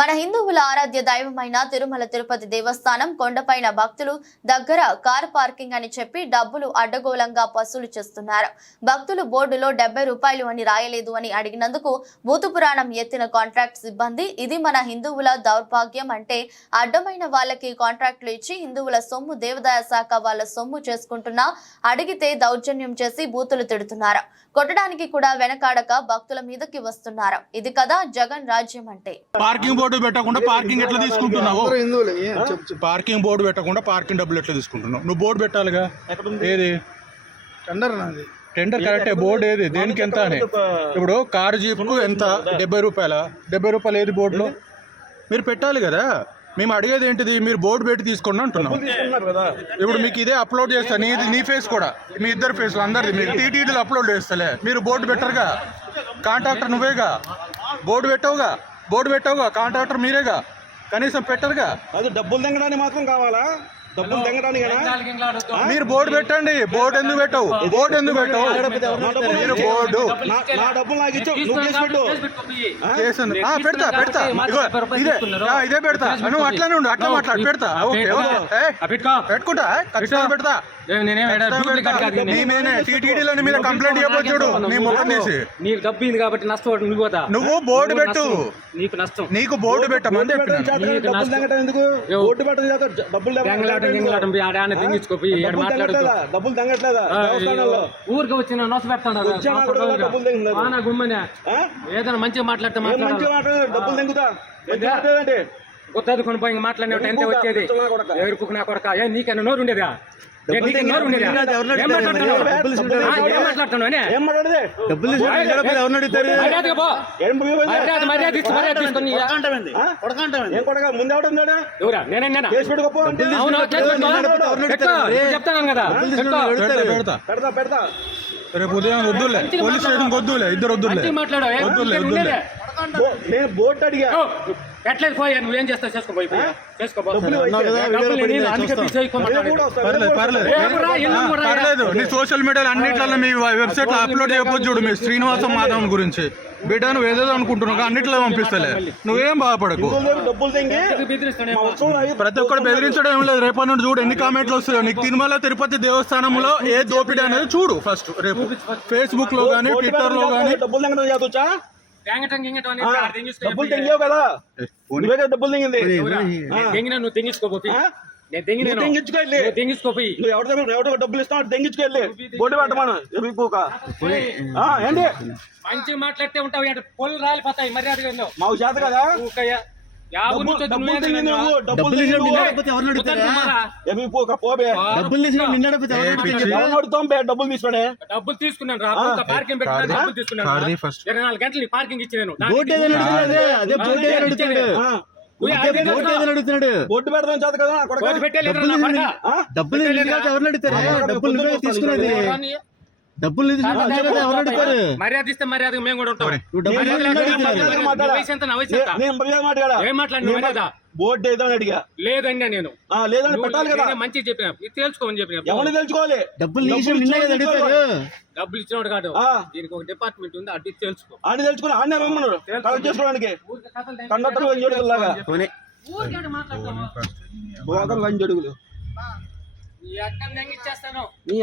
మన హిందువుల ఆరాధ్య దైవమైన తిరుమల తిరుపతి దేవస్థానం కొండపైన భక్తులు దగ్గర కార్ పార్కింగ్ అని చెప్పి డబ్బులు అడ్డగోలంగా వసూలు చేస్తున్నారు. భక్తులు బోర్డులో డెబ్బై రూపాయలు అని రాయలేదు అని అడిగినందుకు భూతు పురాణం ఎత్తిన కాంట్రాక్ట్ సిబ్బంది ఇది మన హిందువుల దౌర్భాగ్యం అంటే అడ్డమైన వాళ్ళకి కాంట్రాక్టులు ఇచ్చి హిందువుల సొమ్ము దేవదాయ శాఖ వాళ్ళ సొమ్ము చేసుకుంటున్నా అడిగితే దౌర్జన్యం చేసి బూతులు తిడుతున్నారు. కొట్టడానికి కూడా వెనకాడక భక్తుల మీదకి వస్తున్నారు. ఇది కదా జగన్ రాజ్యం అంటే. పార్కింగ్ బోర్డు పెట్టకుండా పార్కింగ్ ఎట్లా తీసుకుంటున్నావు? పార్కింగ్ బోర్డు పెట్టకుండా పార్కింగ్ డబ్బులు ఎట్లా తీసుకుంటున్నావు? నువ్వు బోర్డు పెట్టాలిగా? ఏది? టెండర్ నాది. టెండర్ కరెక్టే బోర్డు ఏది? దేనికి ఎంత అని? ఇప్పుడు కారు జీప్కు ఎంత? డెబ్బై రూపాయల? డెబ్బై రూపాయలు ఏది బోర్డులో? మీరు పెట్టాలి కదా. మేము అడిగేది ఏంటిది? మీరు బోర్డు పెట్టి తీసుకోండి అంటున్నాం. ఇప్పుడు మీకు ఇదే అప్లోడ్ చేస్తా. నీ నీ ఫేస్ కూడా. మీ ఇద్దరు ఫేస్లు అందరిది. మీకు టీటీడీలో అప్లోడ్ చేస్తలే. మీరు బోర్డు పెట్టరుగా. కాంట్రాక్టర్ నువ్వేగా? బోర్డు పెట్టవుగా? బోర్డు పెట్టవుగా కాంట్రాక్టర్ మీరేగా? కనీసం పెట్టరుగా? అది డబ్బులు తెంగడానికి మాత్రం కావాలా? డబ్బులు తెంగడానికి మీరు బోర్డు పెట్టండి. బోర్డు ఎందుకు పెట్టవు? బోర్డు ఎందుకు పెట్టవు? మీరు బోర్డు నా డబ్బులు నాకు ఇచ్చు నువ్వు కేసు పెట్టు పెడతా పెడతా. ఇదే. ఇదే పెడతా. నువ్వు అట్లానే ఉండు అట్లా మాట్లాడు. పెడతా. Okay okay. ఏయ్, పెట్టుకుంటా? ఖచ్చితంగా పెడతా. మీదే కంప్లైంట్ ఇవ్వబోతు చూడు నీ ముఖం తీసి. నీకు డబ్బు కాబట్టి నష్టం నువ్వు పోతా. నువ్వు బోర్డు పెట్టు. నీకు నష్టం. నీకు బోర్డు పెట్టమని చేత డబ్బులు డబ్బులు మాట్లాడుతూ. డబ్బులు తెంగట్లేదా ఊరికి వచ్చిన నొస పెడతాడు. ఆనా గుమ్మనే? ఏదైనా మంచిగా మాట్లాడితే డబ్బులు కొత్తది కొనిపోయి మాట్లాడినట్టు ఎంత వచ్చేది. కొత్త నా కొడక? కొడక. ఏ నీకన్నా నోరు ఉండేదా చెప్తాను కదా. పెడతా పెడతా. రేపు ఉదయం వద్దులే. పోలీస్ స్టేషన్ వద్దులే ఇద్దరు వద్దులే. వద్దులే నేను బోట్ అడిగా. పోయా నువ్వేం చేస్తావు? చేసుకో పోయి నీ సోషల్ మీడియాలో అన్నిట్లలో మీ వెబ్సైట్లో అప్లోడ్ చేయకపోతే చూడు మీ శ్రీనివాసం మాధవన్ గురించి. బిడ్డ నువ్వు ఏదేదో అనుకుంటున్నావు అన్నిట్లో పంపిస్తలే. నువ్వేం బాధపడకు. ప్రతి ఒక్కరు బెదిరించడం ఏం లేదు. రేపటి నుండి చూడు ఎన్ని కామెంట్లు వస్తాయో నీకు తిరుమల తిరుపతి దేవస్థానంలో ఏ దోపిడీ అనేది చూడు ఫస్ట్ రేపు. ఫేస్బుక్లో గానీ బోట్ ట్విట్టర్లో చేత- డబ్బులు తెంగావు కదా. నువ్వే కదా డబ్బులు తెంగింది తెంగినా నువ్వు తెంగించుకోపోయి? నేను నువ్వు తెంగించుకోపోయి ఎవరి దగ్గర డబ్బులు ఇస్తావు బోటు పెట్టమను ఏంటి? మాట్లాడితే ఉంటావు పొల్లు రాలిపోతాయి మర్యాదగా మాకు చేత కదా? డబ్బులు తీసుకునే. డబ్బులు తీసుకున్నాను రా. ఊరికే పార్కింగ్ డబ్బులు తీసుకున్నాను. ఇరవై నాలుగు గంటలు పార్కింగ్ బోర్డు చేత కదా. తీసుకునేది. కానీ డబ్బులు మర్యాద ఇస్తే మర్యాద మేము కూడా ఉంటాం వయసు ఎంత, నా వయసు ఎంత? ఏం మాట్లాడిన మర్యాద? బోర్డు ఏదో అడిగా లేదన్నా నేను ఆ, లేదని పెట్టాలి కదా మంచిగా చెప్పిన ఇది తెలుసుకోమని చెప్పిన తెలుసుకోవాలి డబ్బులు డబ్బులు ఇచ్చినోడు కాదు ఆ. దీనికి ఒక డిపార్ట్మెంట్ ఉంది అది తెలుసుకో రమ్మను కలెక్ట్ చేసుకోవడానికి కండక్టర్ లంజడుగులు అక్కని ఇచ్చేస్తాను నీ